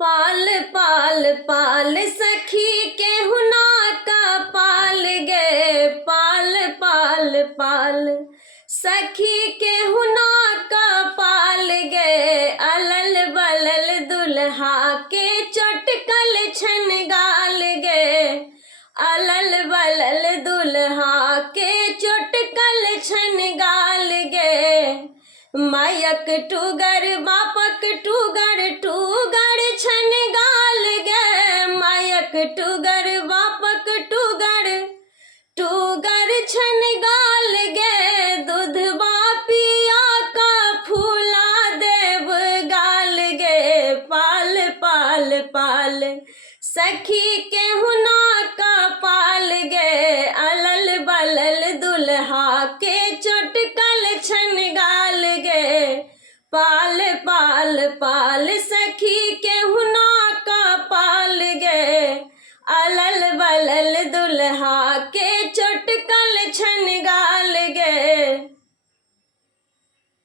पाल पाल पाल सखी के हुना का पाल गे, पाल पाल पाल सखी के हुना का पाल गे। अलल बलल दुल्हा के चटकल छन गाल गे, अलल बलल दुल्हा के चटकल छन गाल गे। मायक टूगर बापक टूगर टूगर छन गाल गे, मायक टूगर बापक टूगर टूगर छन गाल गे। दूधबा पिया का फूला देव गाल गे, पाल पाल पाल सखी के हुना का पाल गे। अलल बलल दुल्हा के चटकल छन गाल गे, पाल पाल पाल सखी के हुना का पाल गे। अलल बलल दुल्हा